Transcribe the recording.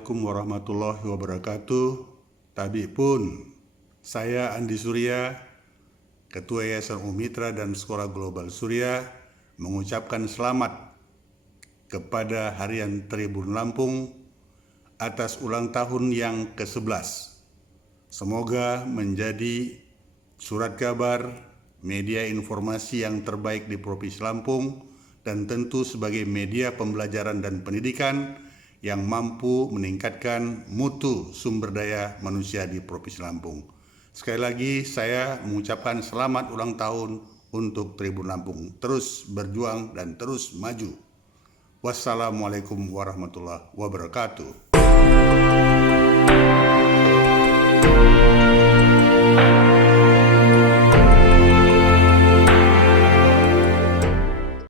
Assalamualaikum warahmatullahi wabarakatuh. Tabi pun, saya Andi Surya, Ketua Yayasan Umitra dan Sekolah Global Surya, mengucapkan selamat kepada Harian Tribun Lampung atas ulang tahun yang ke-11. Semoga menjadi surat kabar, media informasi yang terbaik di Provinsi Lampung, dan tentu sebagai media pembelajaran dan pendidikan yang mampu meningkatkan mutu sumber daya manusia di Provinsi Lampung. Sekali lagi saya mengucapkan selamat ulang tahun untuk Tribun Lampung. Terus berjuang dan terus maju. Wassalamualaikum warahmatullahi wabarakatuh.